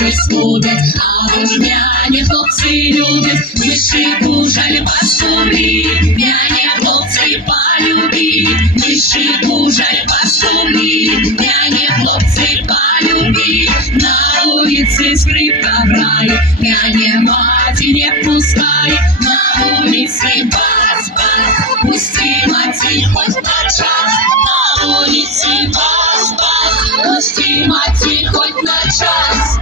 щось буде, а дождяні хлопці люблять, вишику жаль паскулі, п'яні хлопці полюбі, вишику жаль паскулі, п'яні хлопці полюбі, на улице скрипка грає, п'яні мати не пускай, на улице бас-бас, пусти мати хоть на час, на улице бас-бас, пусти мати хоть на час.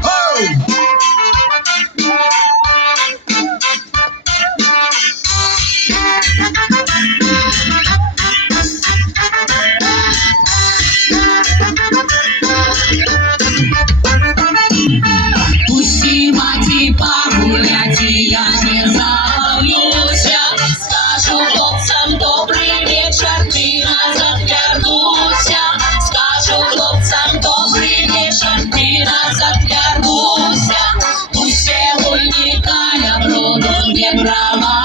Пусти мати погулять, и я не забьюся, скажу хлопцам добрый вечер, ты назад вернуся, скажу хлопцам добрый вечер, ты назад вернуся, пусть сегодня я броду не брала.